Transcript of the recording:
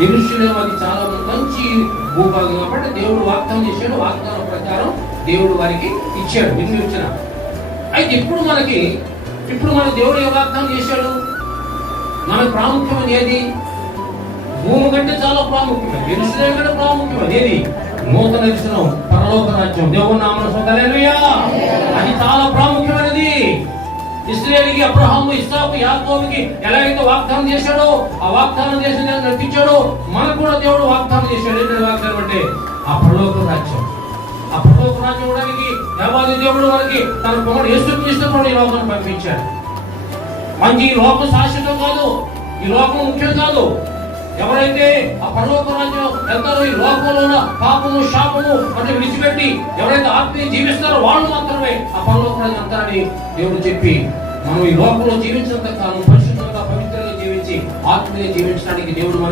యెరూషలేము అది చాలా మంచి భూభాగం కాబట్టి దేవుడు వాగ్దానం చేశాడు. వాగ్దానం ప్రకారం దేవుడు వారికి ఇచ్చాడు విచ్చిన. అయితే ఇప్పుడు మన దేవుడు ఏ వాగ్దానం చేశాడు? మనకు ప్రాముఖ్యమైన ఏది? భూమి కంటే చాలా ప్రాముఖ్యమైన, యెరూషలేము కంటే ప్రాముఖ్యమైన ఏది? నూతన యెరూషలేము, పరలోక రాజ్యం. దేవుని నామమున హల్లెలూయా. అది చాలా ప్రాముఖ్యమైనది. ఇశ్రాయేలుకి, అబ్రహాము, ఇస్సాకు, యాకోబుకి ఎలాగైతే వాగ్దానం చేశాడో, ఆ వాగ్దానం చేసిన నడిపించాడో, మనకు కూడా దేవుడు వాగ్దానం చేశాడు. ఏంటంటే వాగ్దానం అంటే ఆ పరలోక రాజ్యం. ఆ పరలోక రాజ్యం ఇవ్వడానికి దేవాది దేవుడు మనకి తన కుమారుడు యేసుక్రీస్తు కూడా ఈ లోకాన్ని పంపించాడు. మనకి ఈ లోకం శాశ్వతం కాదు, ఈ లోకం ముఖ్యం కాదు. ఎవరైతే ఆ పరలోక రాజ్యం వెళ్తారో, ఈ లోకంలో పాపము శాపము అంటే విడిచిపెట్టి ఎవరైతే ఆత్మీయ జీవిస్తారో వాళ్ళు మాత్రమే ఆ పరలోక రాజ్యం అంటారని దేవుడు చెప్పి, మనం ఈ లోకంలో జీవించినంత కాలం పరిశుద్ధంగా పవిత్రంగా జీవించి ఆత్మీయ జీవించడానికి దేవుడు మనకి